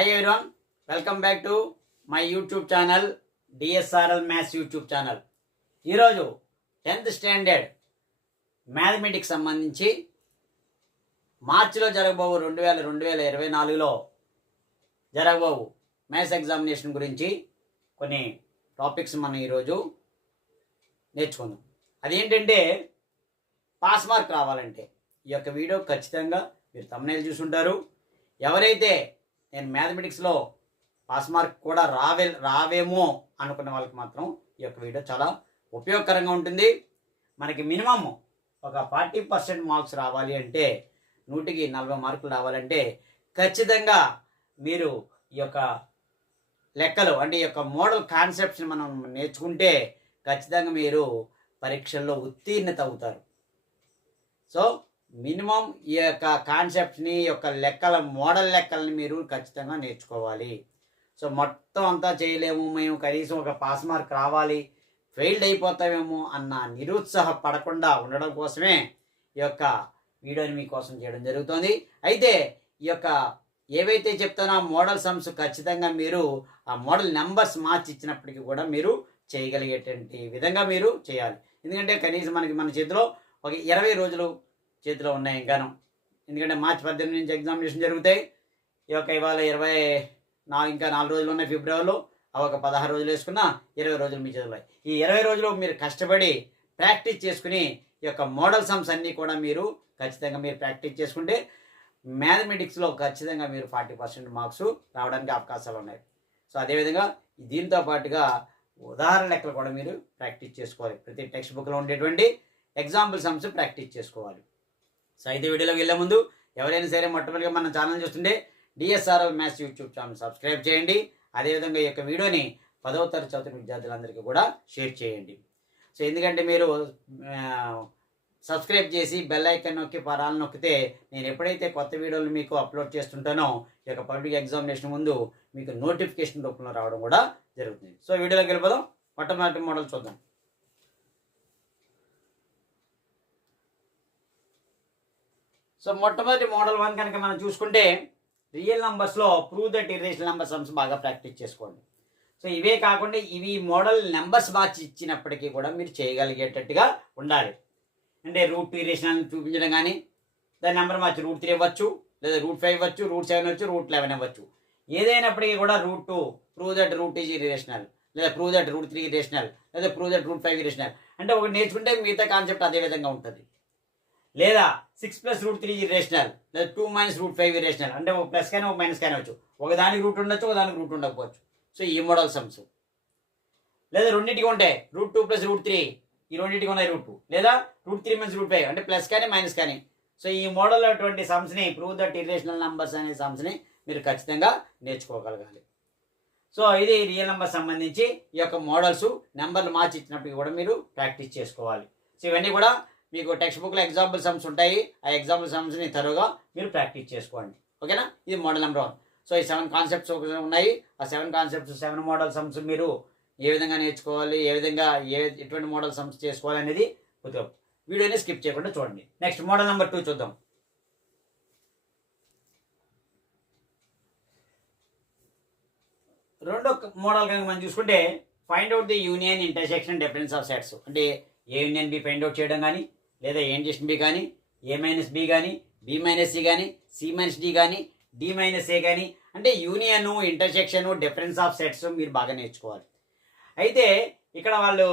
Hi everyone welcome back to my YouTube channel DSRL maths YouTube channel ఈరోజు tenth standard mathematics సంబంధించి మార్చిలో జరగబోవు రెండు వేల రెండు వేల ఇరవై నాలుగులో జరగబోవు మ్యాథ్స్ ఎగ్జామినేషన్ గురించి కొన్ని టాపిక్స్ మనం ఈరోజు నేర్చుకుందాం. అదేంటంటే పాస్ మార్క్ రావాలంటే ఈ యొక్క వీడియో ఖచ్చితంగా మీరు తమ్నేలు చూసుంటారు. ఎవరైతే నేను మ్యాథమెటిక్స్లో పాస్ మార్క్ కూడా రావే రావేమో అనుకున్న వాళ్ళకి మాత్రం ఈ యొక్క వీడియో చాలా ఉపయోగకరంగా ఉంటుంది. మనకి మినిమం ఒక ఫార్టీ పర్సెంట్ మార్క్స్ రావాలి అంటే నూటికి నలభై మార్కులు రావాలంటే ఖచ్చితంగా మీరు ఈ యొక్క లెక్కలు అంటే ఈ యొక్క మోడల్ కాన్సెప్ట్స్ని మనం నేర్చుకుంటే ఖచ్చితంగా మీరు పరీక్షల్లో ఉత్తీర్ణత అవుతారు. సో మినిమం ఈ యొక్క కాన్సెప్ట్ని యొక్క లెక్కల మోడల్ లెక్కల్ని మీరు ఖచ్చితంగా నేర్చుకోవాలి. సో మొత్తం అంతా చేయలేము. మేము కనీసం ఒక పాస్ మార్క్ రావాలి. ఫెయిల్డ్ అయిపోతామేమో అన్న నిరుత్సాహ పడకుండా ఉండడం కోసమే ఈ యొక్క వీడియోని మీకోసం చేయడం జరుగుతుంది. అయితే ఈ యొక్క ఏవైతే చెప్తానో ఆ మోడల్ సమ్స్ ఖచ్చితంగా మీరు ఆ మోడల్ నెంబర్స్ మార్చి ఇచ్చినప్పటికీ కూడా మీరు చేయగలిగేటువంటి విధంగా మీరు చేయాలి. ఎందుకంటే కనీసం మనకి మన చేతిలో ఒక ఇరవై రోజులు చేతిలో ఉన్నాయి ఇంకాను. ఎందుకంటే మార్చి పద్దెనిమిది నుంచి ఎగ్జామినేషన్ జరుగుతాయి. ఈ యొక్క ఇవాళ ఇరవై నాలుగు ఇంకా నాలుగు రోజులు ఉన్నాయి ఫిబ్రవరిలో. అవి ఒక పదహారు రోజులు వేసుకున్నా ఇరవై రోజులు మీ చేతిలో ఈ ఇరవై రోజులు మీరు కష్టపడి ప్రాక్టీస్ చేసుకుని ఈ యొక్క మోడల్ సమ్స్ అన్నీ కూడా మీరు ఖచ్చితంగా మీరు ప్రాక్టీస్ చేసుకుంటే మ్యాథమెటిక్స్లో ఖచ్చితంగా మీరు ఫార్టీ పర్సెంట్ మార్క్స్ రావడానికి అవకాశాలు ఉన్నాయి. సో అదేవిధంగా దీంతో పాటుగా ఉదాహరణ లెక్కలు కూడా మీరు ప్రాక్టీస్ చేసుకోవాలి. ప్రతి టెక్స్ట్ బుక్లో ఉండేటువంటి ఎగ్జాంపుల్ సమ్స్ ప్రాక్టీస్ చేసుకోవాలి. సో అయితే వీడియోలోకి వెళ్ళే ముందు ఎవరైనా సరే మొట్టమొదటిగా మన ఛానల్ చూస్తుంటే DSRL maths YouTube channel subscribe చేయండి. అదేవిధంగా ఈ యొక్క వీడియోని పదవ తరగతి చదువుతున్న విద్యార్థులందరికీ కూడా షేర్ చేయండి. సో ఎందుకంటే మీరు సబ్స్క్రైబ్ చేసి బెల్ ఐకన్ నొక్కి పరాలు నొక్కితే నేను ఎప్పుడైతే కొత్త వీడియోలు మీకు అప్లోడ్ చేస్తుంటానో ఈ యొక్క పబ్లిక్ ఎగ్జామినేషన్ ముందు మీకు నోటిఫికేషన్ రూపంలో రావడం కూడా జరుగుతుంది. సో వీడియోలోకి వెళ్ళిపోదాం. మొట్టమొదటి మోడల్ చూద్దాం. సో మొట్టమొదటి మోడల్ వన్ కనుక మనం చూసుకుంటే real నంబర్స్లో prove that irrational number sums బాగా ప్రాక్టీస్ చేసుకోండి. సో ఇవే కాకుండా ఇవి మోడల్ నెంబర్స్ మార్చి ఇచ్చినప్పటికీ కూడా మీరు చేయగలిగేటట్టుగా ఉండాలి. అంటే రూట్ టూ ఇరేషనల్ చూపించడం కానీ దాని నెంబర్ మార్చి రూట్ త్రీ ఇవ్వచ్చు లేదా రూట్ ఫైవ్ ఇవ్వచ్చు రూట్ సెవెన్ ఇవ్వచ్చు రూట్ లెవెన్ ఇవ్వచ్చు. ఏదైనప్పటికీ కూడా root two prove that root is irrational లేదా prove that root three irrational లేదా prove that root five irrational. అంటే ఒకటి నేర్చుకుంటే మిగతా కాన్సెప్ట్ అదే విధంగా ఉంటుంది. లేదా six plus root three irrational లేదా two minus root five irrational అంటే ఒక ప్లస్ కానీ ఒక మైనస్ కానీ వచ్చు ఒక దానికి రూట్ ఉండొచ్చు ఒక దానికి రూట్ ఉండకపోవచ్చు. సో ఈ మోడల్ సమ్స్ లేదా రెండింటికి ఉంటే root two plus root three ఈ రెండింటికి ఉన్నాయి రూట్ టూ లేదా root three minus root five అంటే ప్లస్ కానీ మైనస్ కానీ. సో ఈ మోడల్ అటువంటి సమ్స్ని ప్రూవ్ దట్ ఇరేషనల్ నంబర్స్ అనే సమ్స్ని మీరు ఖచ్చితంగా నేర్చుకోగలగాలి. సో ఇది రియల్ నెంబర్ సంబంధించి ఈ యొక్క మోడల్స్ నెంబర్లు మార్చి ఇచ్చినప్పటికీ కూడా మీరు ప్రాక్టీస్ చేసుకోవాలి. సో ఇవన్నీ కూడా మీకు టెక్స్ట్ బుక్లో ఎగ్జాంపుల్ సమ్స్ ఉంటాయి. ఆ ఎగ్జాంపుల్ సమ్స్ని తరువుగా మీరు ప్రాక్టీస్ చేసుకోండి. ఓకేనా? ఇది మోడల్ నెంబర్ వన్ సో ఈ సెవెన్ కాన్సెప్ట్స్ ఉన్నాయి. ఆ seven concepts seven model sums మీరు ఏ విధంగా నేర్చుకోవాలి ఏ విధంగా ఏ ఎటువంటి మోడల్ సమ్స్ చేసుకోవాలి అనేది కొద్దిగా వీడియోని స్కిప్ చేయకుండా చూడండి. నెక్స్ట్ మోడల్ నెంబర్ టూ చూద్దాం. రెండో మోడల్ కనుక మనం చూసుకుంటే find out the union intersection difference of sets అంటే A union B find out చేయడం కానీ లేదా ఏ ఇంజెక్షన్ బి కానీ ఏ మైనస్ బి కానీ బి మైనస్ సి కానీ సి మైనస్ డి కానీ డి మైనస్ ఏ కానీ అంటే union intersection difference of sets మీరు బాగా నేర్చుకోవాలి. అయితే ఇక్కడ వాళ్ళు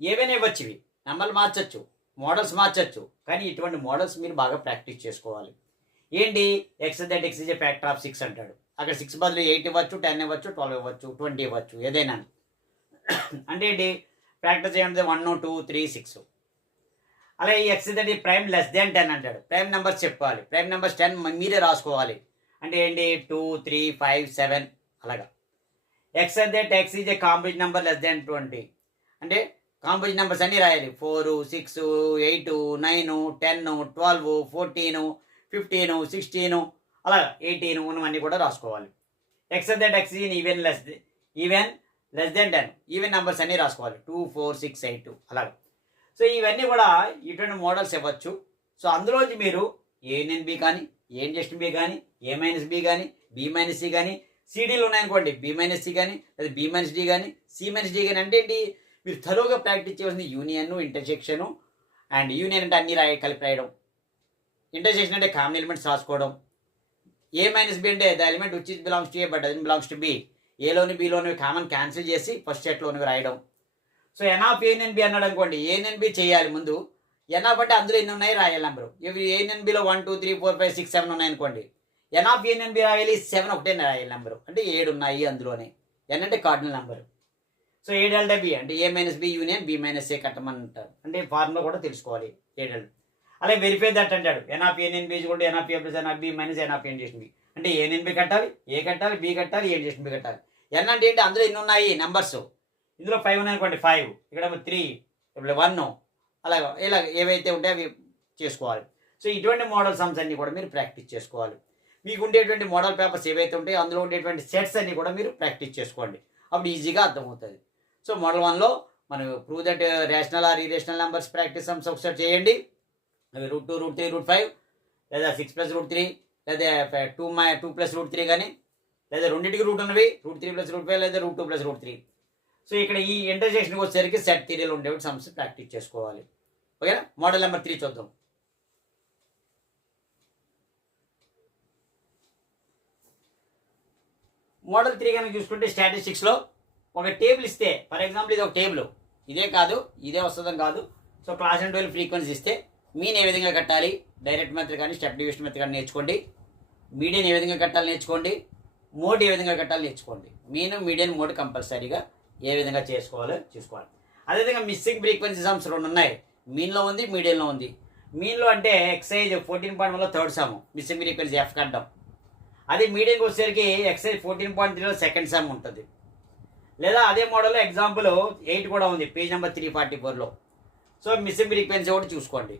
ఏవైనా ఇవ్వచ్చువి నెంబర్లు మార్చచ్చు మోడల్స్ మార్చచ్చు కానీ ఇటువంటి మోడల్స్ మీరు బాగా ప్రాక్టీస్ చేసుకోవాలి. ఏంటి? X that X is a factor of six అంటాడు. అక్కడ సిక్స్ బదులు ఎయిట్ ఇవ్వచ్చు టెన్ ఇవ్వచ్చు ట్వెల్వ్ ఇవ్వచ్చు ట్వంటీ ఇవ్వచ్చు ఏదైనా అంటే ఏంటి? ప్రాక్టీస్ ఏమంటే వన్ టూ త్రీ సిక్స్ అలాగే ఈ x that prime less than ten అంటాడు. ప్రైమ్ నెంబర్స్ చెప్పాలి. ప్రైమ్ నెంబర్స్ టెన్ మీరే రాసుకోవాలి. అంటే ఏంటి? టూ త్రీ ఫైవ్ సెవెన్ అలాగా. ఎక్స్ అంటే x is a complete number less than twenty. అంటే కాంపోజిట్ నెంబర్స్ అన్నీ రాయాలి. Four six eight nine ten twelve fourteen fifteen sixteen అలా ఎయిటీన్ ఉన్నవన్నీ కూడా రాసుకోవాలి. X that x in even less even less then ten. Even numbers అన్నీ రాసుకోవాలి. Two four six eight అలాగా. సో ఇవన్నీ కూడా ఇటువంటి మోడల్స్ ఇవ్వచ్చు. సో అందులోంచి మీరు ఏఎన్ఎన్ బి కానీ ఏఎన్ జస్ట్ బి కానీ ఏ మైనస్ బి కానీ బి మైనస్ సి కానీ సిడీలు ఉన్నాయనుకోండి. బి మైనస్ సి కానీ లేదా బి మైనస్ డి కానీ సి మైనస్ డి కానీ అంటే ఏంటి? మీరు తరువుగా ప్రాక్టీస్ చేయవలసింది యూనియన్ ఇంటర్సెక్షను అండ్ యూనియన్ అంటే అన్ని రాయ కలిపి రాయడం. ఇంటర్సెక్షన్ అంటే కామన్ ఎలిమెంట్స్ రాసుకోవడం. ఏ మైనస్ బి అంటే the element which is belongs to A but doesn't belongs to B ఏలోని బిలోని కామన్ క్యాన్సిల్ చేసి ఫస్ట్ సెట్లోని రాయడం. సో ఎన్ ఆఫ్ ఏఎన్ఎన్బి అన్నాడు అనుకోండి ఏఎన్ఎన్బి చేయాలి ముందు. ఎన్ఆఫ్ అంటే అందులో ఎన్ని ఉన్నాయి? రాయాలి నెంబరు ఇవి ఏఎన్ఎన్బిలో one two three four five six seven ఉన్నాయి అనుకోండి. ఎన్ ఆఫ్ ఏఎన్ఎన్బి రాయాలి సెవెన్ ఒకటే రాయాలి నెంబరు అంటే ఏడు ఉన్నాయి అందులోనే. ఎన్ అంటే cardinal number so A B అంటే A minus B union B minus A కట్టమంటారు. అంటే ఫార్ములా కూడా తెలుసుకోవాలి ఏ డెల్టా అలాగే వెరిఫై దట్ అంటాడు. ఎన్ఆఫ్ ఏఎన్ఎన్ బి కూడా N of A plus N of B minus N of ఏం బి అంటే ఏఎన్ఎన్ బి కట్టాలి ఏ కట్టాలి బి కట్టాలి ఏం చేసిన బి కట్టాలి. ఎన్ అంటే ఏంటి? అందులో ఎన్ని ఉన్నాయి? నెంబర్స్ ఇందులో ఫైవ్ ఉన్నాయి అనుకోండి ఫైవ్ ఇక్కడ త్రీ ఇప్పుడు వన్ అలాగ ఇలా ఏవైతే ఉంటే అవి చేసుకోవాలి. సో ఇటువంటి మోడల్ సమ్స్ అన్ని కూడా మీరు ప్రాక్టీస్ చేసుకోవాలి. మీకు ఉండేటువంటి మోడల్ పేపర్స్ ఏవైతే ఉంటాయో అందులో ఉండేటువంటి సెట్స్ అన్ని కూడా మీరు ప్రాక్టీస్ చేసుకోండి. అప్పుడు ఈజీగా అర్థమవుతుంది. సో మోడల్ వన్లో మనం prove that rational or irrational numbers practice sums ఒకసారి చేయండి. అవి root two root three root five లేదా సిక్స్ ప్లస్ రూట్ త్రీ లేదా టూ మై టూ ప్లస్ రూట్ త్రీ కానీ లేదా రెండింటికి రూట్ ఉన్నవి root three plus root five లేదా root two plus root three so ఇక్కడ ఈ ఇంటర్సెక్షన్కి వచ్చేసరికి సెట్ థీరీలు ఉండేవి. సమ్స్ ప్రాక్టీస్ చేసుకోవాలి. ఓకేనా మోడల్ నెంబర్ త్రీ చూద్దాం. మోడల్ త్రీ కనుక చూసుకుంటే స్టాటిస్టిక్స్లో ఒక టేబుల్ ఇస్తే ఫర్ ఎగ్జాంపుల్ ఇది ఒక టేబుల్ ఇదే కాదు ఇదే వస్తుందని కాదు. So class and twelve frequency ఇస్తే మీన్ ఏ విధంగా కట్టాలి? డైరెక్ట్ మెథడ్ కానీ స్టెప్ డివిజన్ మెథడ్ కానీ నేర్చుకోండి. మీడియన్ ఏ విధంగా కట్టాలి నేర్చుకోండి? మోడ్ ఏ విధంగా కట్టాలి నేర్చుకోండి. మీన్ మీడియన్ మోడ్ కంపల్సరీగా ఏ విధంగా చేసుకోవాలో చూసుకోవాలి. అదేవిధంగా మిస్సింగ్ ఫ్రీక్వెన్సీ సమ్స్ రెండు ఉన్నాయి. మీన్లో ఉంది మీడియంలో ఉంది. మీన్లో అంటే ఎక్సైజ్ ఫోర్టీన్ పాయింట్ వన్లో third sum missing frequency F కట్టడం. అదే మీడియంకి వచ్చేసరికి ఎక్సైజ్ ఫోర్టీన్ పాయింట్ త్రీలో సెకండ్ సమ్ ఉంటుంది. లేదా అదే మోడల్లో ఎగ్జాంపుల్ ఎయిట్ కూడా ఉంది పేజ్ నెంబర్ త్రీ ఫార్టీ ఫోర్లో సో మిస్సింగ్ ఫ్రీక్వెన్సీ ఒకటి చూసుకోండి.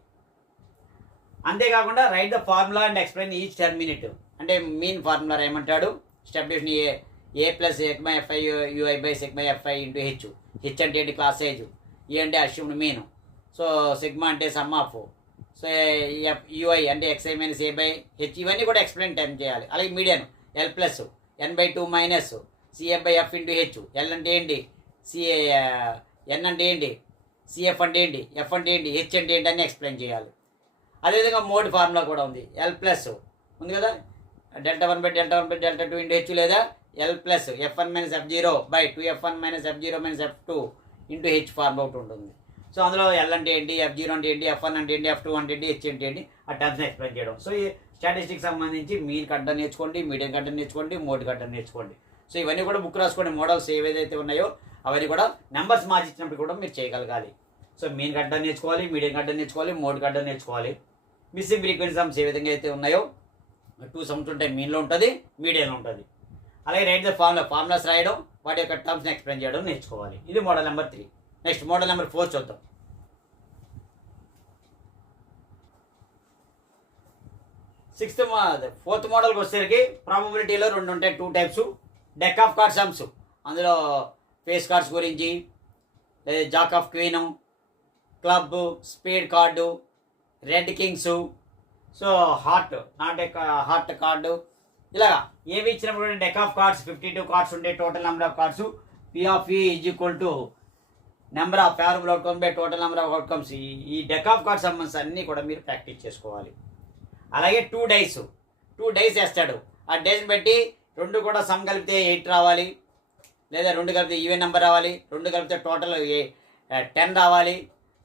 అంతేకాకుండా write the formula and explain each ten minute అంటే మీన్ ఫార్ములా ఏమంటాడు? Step A A plus ఎక్మై F I U I by sigma F I into H H అంటే ఏంటి? Class size ఈ అంటే అష్యూమ్డ్ మీన్ సో సిగ్మా అంటే sum of so F U I అంటే X I minus A by H ఇవన్నీ కూడా explain time చేయాలి. అలాగే median L plus N by two minus CF by F into H L అంటే ఏంటి? CA ఎన్ అంటే ఏంటి? సిఎఫ్ అంటే ఏంటి? ఎఫ్ అంటే ఏంటి? హెచ్ అంటే ఏంటి? అని ఎక్స్ప్లెయిన్ చేయాలి. అదేవిధంగా మోడ్ ఫార్ములా కూడా ఉంది. ఎల్ ప్లస్ ఉంది కదా? Delta one by delta one by delta two into H లేదా? L plus F one minus F zero by two F one minus F zero minus F two into H form out ఉంటుంది. So అందులో L అంటే ఏంటి F zero అంటే ఏంటి F one అంటే ఏంటి F two అంటే ఏంటి హెచ్ అంటే ఏంటి ఆ టర్మ్స్ ఎక్స్ప్లెయిన్ చేయడం. సో ఈ స్టాటిస్టిక్స్ సంబంధించి మీన్ కట్ట నేర్చుకోండి మీడియం కట్ట నేర్చుకోండి మోడ్ కట్ట నేర్చుకోండి. సో ఇవన్నీ కూడా బుక్ రాసుకోండి మోడల్స్ ఏవైతే ఉన్నాయో అవన్నీ కూడా నెంబర్స్ మార్చిచ్చినప్పుడు కూడా మీరు చేయగలగాలి. సో మీన్ గడ్డ నేర్చుకోవాలి మీడియం గడ్డ నేర్చుకోవాలి మోడ్ గడ్డ నేర్చుకోవాలి. మిస్సింగ్ ఫ్రీక్వెన్సీ సమ్స్ ఏ విధంగా అయితే ఉన్నాయో టూ సమ్స్ ఉంటాయి మీన్లో ఉంటుంది మీడియంలో ఉంటుంది. అలాగే రైట్ ద ఫార్ములా ఫార్ములాస్ రాయడం వాటి యొక్క టర్మ్స్ని ఎక్స్ప్లెయిన్ చేయడం నేర్చుకోవాలి. ఇది model number three. Next model number four చూద్దాం. సిక్స్త్ ఫోర్త్ మోడల్కి వచ్చేసరికి ప్రాబబిలిటీలో రెండు ఉంటాయి two types deck of card sums అందులో ఫేస్ కార్డ్స్ గురించి లేదా jack of queen club spade card red kings so heart not heart card ఇలాగా ఏవి ఇచ్చినప్పుడు deck of cards fifty two cards ఉండే total number of cards P of E is equal to number of favourable outcome by total number of outcomes ఈ deck of cards సంబంధించి అన్నీ కూడా మీరు practice చేసుకోవాలి. అలాగే టూ డైస్ టూ డైస్ వేస్తాడు. ఆ డైస్ని బట్టి రెండు కూడా సమ్ కలిపితే ఎయిట్ రావాలి. లేదా రెండు కలిపితే ఈవెన్ నెంబర్ రావాలి. రెండు కలిపితే టోటల్ టెన్ రావాలి.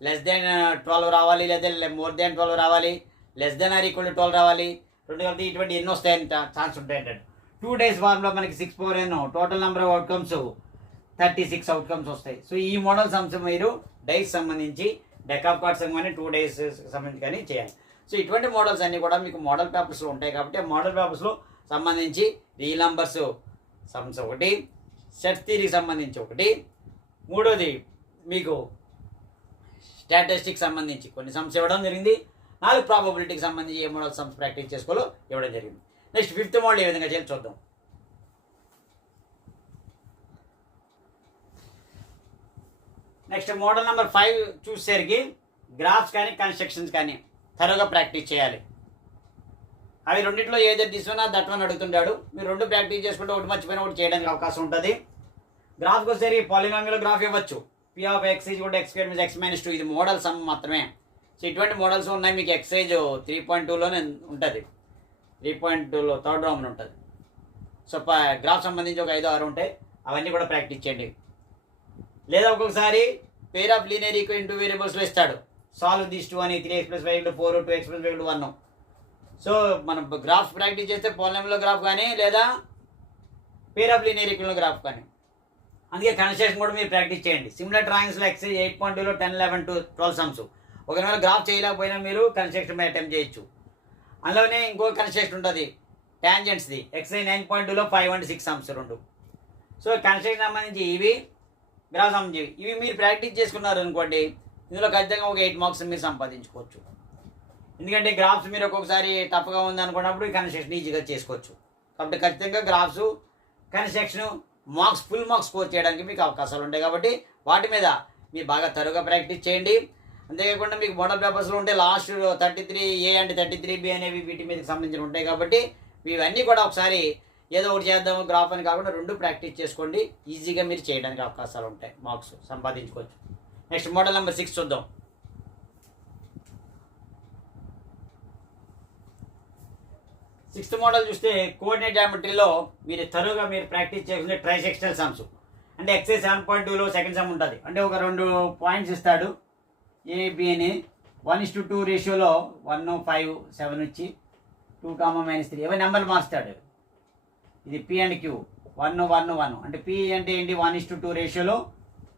లెస్ దెన్ ట్వెల్వ్ రావాలి. లేదా మోర్ దెన్ ట్వెల్వ్ రావాలి. Less than or equal to twelve రావాలి. రెండు కలిపి ఇటువంటి ఎన్ని వస్తాయని ఛాన్స్ ఉంటాయంటే టూ డేస్ ఫార్మ్లో మనకి six four N total number of outcomes thirty six outcomes వస్తాయి. సో ఈ మోడల్ సమ్స్ మీరు డైస్ సంబంధించి డెక్ ఆఫ్ కార్డ్స్ కానీ టూ డేస్ సంబంధించి కానీ చేయాలి. సో ఇటువంటి మోడల్స్ అన్నీ కూడా మీకు మోడల్ పేపర్స్లో ఉంటాయి కాబట్టి ఆ మోడల్ పేపర్స్లో సంబంధించి రీల్ నంబర్స్ సమ్స్ ఒకటి సెట్ థీరీకి సంబంధించి ఒకటి. మూడోది మీకు స్టాటిస్టిక్స్ సంబంధించి కొన్ని సమ్స్ ఇవ్వడం జరిగింది. నాలుగు ప్రాబబిలిటీకి సంబంధించి ఏ మోడల్ సమ్స్ ప్రాక్టీస్ చేసుకోవాలో ఇవ్వడం జరిగింది. నెక్స్ట్ ఫిఫ్త్ మోడల్ ఏ విధంగా చేయాలి చూద్దాం. నెక్స్ట్ మోడల్ నెంబర్ ఫైవ్ చూసేసరికి గ్రాఫ్స్ కానీ కన్స్ట్రక్షన్స్ కానీ త్వరగా ప్రాక్టీస్ చేయాలి. అవి రెండిట్లో ఏదైతే తీసుకున్నా దట్ వన్ అడుగుతుంటాడు. మీరు రెండు ప్రాక్టీస్ చేసుకుంటే ఒకటి మర్చిపోయినా ఒకటి చేయడానికి అవకాశం ఉంటుంది. గ్రాఫ్కి వచ్చేసరికి పాలినామియల్ గ్రాఫ్ ఇవ్వచ్చు. పి ఆఫ్ ఎక్స్ ఈజ్ కూడా ఎక్స్ ఎక్స్ మైనస్ టూ ఇది మోడల్ సమ్ మాత్రమే. సో ఇటువంటి మోడల్స్ ఉన్నాయి. మీకు ఎక్సైజ్ త్రీ పాయింట్ టూలోనే ఉంటుంది. త్రీ పాయింట్ టూలో థర్డ్ రౌండ్ ఉంటుంది. సో గ్రాఫ్ సంబంధించి ఒక ఐదు ఆరు ఉంటాయి అవన్నీ కూడా ప్రాక్టీస్ చేయండి. లేదా ఒక్కొక్కసారి pair of linear equal two వేరియబుల్స్లో ఇస్తాడు. సాల్వ్ దిస్ టూ అని three X plus five four two X plus five one so మనం గ్రాఫ్ ప్రాక్టీస్ చేస్తే పోలంలో గ్రాఫ్ కానీ లేదా pair of linear equal graph కానీ. అందుకే కన్స్ట్రక్షన్ కూడా మీరు ప్రాక్టీస్ చేయండి. సిమిలర్ డ్రాయింగ్స్లో ఎక్సైజ్ ఎయిట్ పాయింట్ టూలో ten eleven to twelve sums ఒకవేళ గ్రాఫ్ చేయలేకపోయినా మీరు కన్స్ట్రక్షన్ మీద అటెంప్ట్ చేయొచ్చు. అందులోనే ఇంకో కన్స్ట్రక్షన్ ఉంటుంది. ట్యాంజెంట్స్ది ఎక్స్ఐ నైన్ పాయింట్ టూలో ఫైవ్ అండ్ సిక్స్ అంశం రెండు. సో కన్స్ట్రక్షన్ సంబంధించి ఇవి గ్రాఫ్ సంబంధించి ఇవి. మీరు ప్రాక్టీస్ చేసుకున్నారు అనుకోండి ఇందులో ఖచ్చితంగా ఒక ఎయిట్ మార్క్స్ మీరు సంపాదించుకోవచ్చు. ఎందుకంటే గ్రాఫ్స్ మీరు ఒక్కొక్కసారి టఫ్గా ఉంది అనుకున్నప్పుడు కన్స్ట్రక్షన్ ఈజీగా చేసుకోవచ్చు. కాబట్టి ఖచ్చితంగా graphs construction marks full marks score చేయడానికి మీకు అవకాశాలు ఉంటాయి. కాబట్టి వాటి మీద మీరు బాగా తరువుగా ప్రాక్టీస్ చేయండి. అంతేకాకుండా మీకు మోడల్ పేపర్స్లో ఉంటే last thirty three A and thirty three B అనేవి వీటి మీదకి సంబంధించిన ఉంటాయి కాబట్టి ఇవన్నీ కూడా ఒకసారి ఏదో ఒకటి చేద్దాము గ్రాఫ్ అని కాకుండా రెండు ప్రాక్టీస్ చేసుకోండి. ఈజీగా మీరు చేయడానికి అవకాశాలు ఉంటాయి. మార్క్స్ సంపాదించుకోవచ్చు. నెక్స్ట్ మోడల్ నెంబర్ సిక్స్ చూద్దాం. సిక్స్త్ మోడల్ చూస్తే కోఆర్డినేట్ జామెట్రీలో మీరు తరువుగా మీరు ప్రాక్టీస్ చేసుకునే ట్రైసెక్షనల్ సమ్స్ అంటే ఎక్సైజ్ సెవెన్ పాయింట్ టూలో సెకండ్ సమ్ ఉంటుంది. అంటే ఒక రెండు పాయింట్స్ ఇస్తాడు. ఏబిఎని వన్ ఇస్ టు టూ రేషియోలో వన్ ఫైవ్ సెవెన్ వచ్చి టూ కామా మైనస్ త్రీ ఇవన్నీ నెంబర్లు మార్స్తాడు ఇది P and Q one one one అంటే పి అంటే ఏంటి? వన్ ఇస్ టు టూ రేషియోలో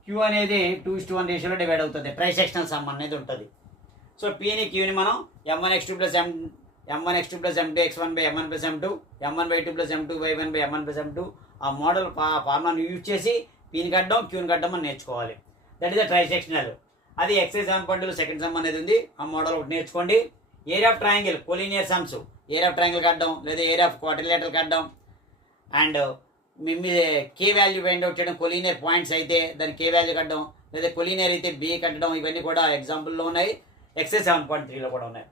క్యూ అనేది టూ ఇస్ టు వన్ రేషియోలో డివైడ్ అవుతుంది. ట్రైసెక్షనల్ సమ్ అనేది ఉంటుంది. సో పిని క్యూని మనం M one x two plus M M one x two plus M two x one by M one plus M two M one by two plus M two by one by M one plus M two ఆ model ఫార్మాను use చేసి పీని కట్టడం క్యూని కట్టడం మనం నేర్చుకోవాలి. That is the trisectional అది exercise seven point second sum అనేది ఉంది. ఆ మోడల్ ఒకటి నేర్చుకోండి. Area of triangle collinear sums area of triangle కట్టడం లేదా ఏరియా ఆఫ్ క్వార్టర్లేటర్ కట్టడం. అండ్ మీ కే వాల్యూ ఫైండ్ అవుట్ చేయడం కొలీనియర్ పాయింట్స్ అయితే దాని కే వాల్యూ కట్టడం లేదా కొలీనియర్ అయితే బి కట్టడం ఇవన్నీ కూడా ఎగ్జాంపుల్లో ఉన్నాయి. ఎక్సైజ్ సెవెన్ పాయింట్ త్రీలో కూడా ఉన్నాయి.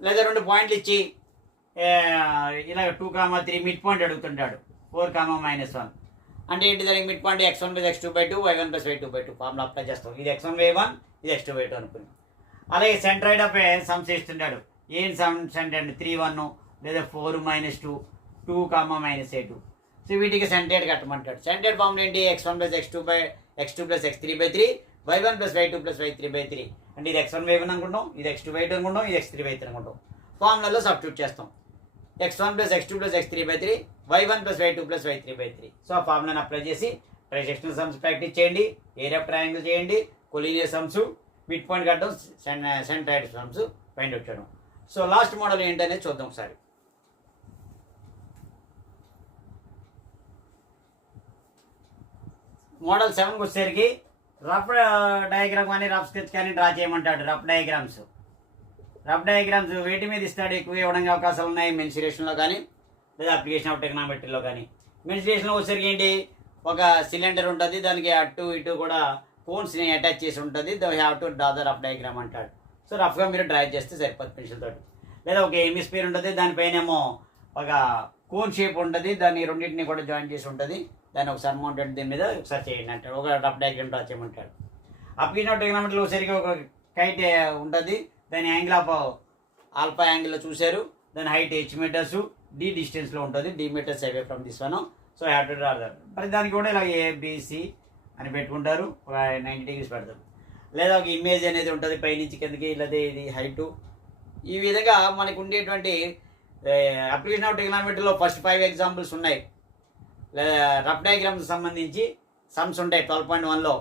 లేదా రెండు పాయింట్లు ఇచ్చి ఇలా two comma three mid point అడుగుతుంటాడు. Four comma minus one అంటే ఏంటి దానికి mid point X one plus X two by two Y one plus Y two by two. Formula apply చేస్తాం. ఇది ఎక్స్ వన్ వై వన్ ఇది X two why two అనుకుని. అలాగే centroid of sums ఇస్తుంటాడు ఏం సమ్స్ అంటే త్రీ వన్ లేదా four minus two two comma minus A two. So వీటికి సెంటెడ్ కట్టమంటాడు. సెంటెడ్ ఫార్మ్ ఏంటి? X one plus X two by X two plus X three by three Y one plus Y two plus Y three by three. అంటే ఇది X one why one అనుకుంటాం ఇది X two why two అనుకుంటాం ఇది X three why three అనుకుంటాం. ఫార్ములలో substitute చేస్తాం. X one plus X two plus X three by three Y one plus Y two plus Y three by three so ఆ ఫార్ములాని apply చేసి trisectional sums practice చేయండి area triangle చేయండి collinear sums mid point కట్టడం centroid sums find out చేయడం. So last model ఏంటనేది చూద్దాం ఒకసారి. మోడల్ సెవెన్కి వచ్చేసరికి రఫ్ డయాగ్రామ్ కానీ రఫ్ స్కెచ్ కానీ డ్రా చేయమంటాడు రఫ్ డయాగ్రామ్స్ రఫ్ డయాగ్రామ్స్ వేటి మీద ఇస్తాడు ఎక్కువ ఇవ్వడానికి అవకాశాలు ఉన్నాయి మెన్సురేషన్లో కానీ లేదా అప్లికేషన్ ఆఫ్ టెక్నామెట్రీలో కానీ. మెన్సురేషన్లో వచ్చేసరికి ఏంటి? ఒక సిలిండర్ ఉంటుంది దానికి అటు ఇటు కూడా కోన్స్ని అటాచ్ చేసి ఉంటుంది the have to draw the rough diagram అంటాడు. సో రఫ్గా మీరు డ్రా చేస్తే సరిపోతుంది పెన్సిల్ తోటి. లేదా ఒక ఎమిస్పియర్ ఉంటుంది దానిపైన ఏమో ఒక కోన్ షేప్ ఉంటుంది దాన్ని రెండింటిని కూడా జాయిన్ చేసి ఉంటుంది దాన్ని ఒకసారి మౌంటెడ్ దీని మీద ఒకసారి చేయండి అంటాడు. ఒక రఫ్ డయాగ్రామ్ డ్రా చేయమంటాడు. అప్లికేషన్ ఆఫ్ టెక్నామెట్రీలో వచ్చేసరికి ఒక కైట్ ఉంటుంది దాని యాంగిల్ ఆఫ్ ఆల్ఫా యాంగిల్లో చూశారు. దాని హైట్ హెచ్ మీటర్స్ డి డిస్టెన్స్లో ఉంటుంది. D metres away from this one so have to మరి దానికి కూడా ఇలా ఏబిసి అని పెట్టుకుంటారు. ఒక నైంటీ డిగ్రీస్ పెడతారు. లేదా ఒక ఇమేజ్ అనేది ఉంటుంది పైనుంచి కిందకి లేదా ఇది హైటు ఈ విధంగా మనకు ఉండేటువంటి అప్లికేషన్ ఆఫ్ టెక్నామెట్రీలో ఫస్ట్ ఫైవ్ ఎగ్జాంపుల్స్ ఉన్నాయి. లేదా రఫ్ డయాగ్రామ్స్ సంబంధించి సమ్స్ ఉంటాయి. ట్వెల్వ్ పాయింట్ వన్లో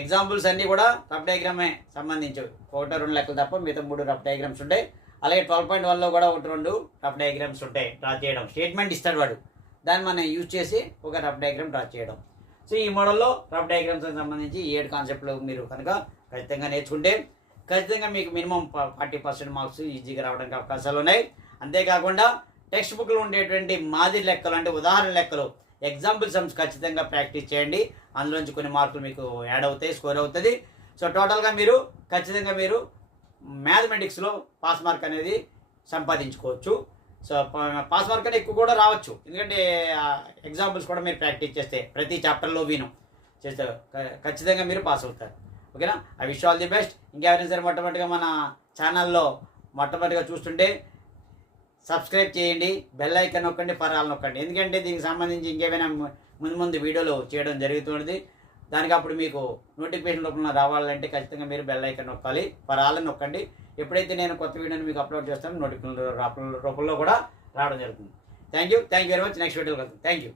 ఎగ్జాంపుల్స్ అన్నీ కూడా రఫ్ డయాగ్రామే సంబంధించి ఒకటో రెండు లెక్కలు తప్ప మిగతా మూడు రఫ్ డయాగ్రామ్స్ ఉంటాయి. అలాగే ట్వెల్వ్ పాయింట్ వన్లో కూడా ఒకటి రెండు రఫ్ డయాగ్రామ్స్ ఉంటాయి. డ్రా చేయడం. స్టేట్మెంట్ ఇస్తాడు వాడు. దాన్ని మనం యూజ్ చేసి ఒక రఫ్ డయాగ్రామ్ డ్రా చేయడం. సో ఈ మోడల్లో రఫ్ డయాగ్రామ్స్ సంబంధించి ఏడు కాన్సెప్ట్లు మీరు కనుక ఖచ్చితంగా నేర్చుకుంటే ఖచ్చితంగా మీకు మినిమం ఫార్టీ పర్సెంట్ మార్క్స్ ఈజీగా రావడానికి అవకాశాలు ఉన్నాయి. అంతేకాకుండా టెక్స్ట్ బుక్లో ఉండేటువంటి మాదిరి లెక్కలు అంటే ఉదాహరణ లెక్కలు ఎగ్జాంపుల్ సమ్స్ ఖచ్చితంగా ప్రాక్టీస్ చేయండి. అందులోంచి కొన్ని మార్కులు మీకు యాడ్ అవుతాయి స్కోర్ అవుతుంది. సో టోటల్గా మీరు ఖచ్చితంగా మీరు మ్యాథమెటిక్స్లో పాస్ మార్క్ అనేది సంపాదించుకోవచ్చు. సో పాస్ మార్క్ అనేది ఎక్కువ కూడా రావచ్చు. ఎందుకంటే ఎగ్జాంపుల్స్ కూడా మీరు ప్రాక్టీస్ చేస్తే ప్రతి చాప్టర్లో విను. చేస్తే ఖచ్చితంగా మీరు పాస్ అవుతారు. ఓకేనా? I wish all the best ఇంకెవరైనా సరే మొట్టమొదటిగా మన ఛానల్లో మొట్టమొదటిగా చూస్తుంటే సబ్స్క్రైబ్ చేయండి బెల్ ఐకన్ నొక్కండి పరాలు నొక్కండి. ఎందుకంటే దీనికి సంబంధించి ఇంకేమైనా ముందు ముందు వీడియోలు చేయడం జరుగుతుంది దానికి అప్పుడు మీకు నోటిఫికేషన్ రూపంలో రావాలంటే ఖచ్చితంగా మీరు బెల్ ఐకన్ నొక్కాలి పరాలను నొక్కండి. ఎప్పుడైతే నేను కొత్త వీడియోని మీకు అప్లోడ్ చేస్తానో నోటిఫికేషన్ రూపంలో కూడా రావడం జరుగుతుంది. Thank you thank you very much next వీడియోలో థ్యాంక్ యూ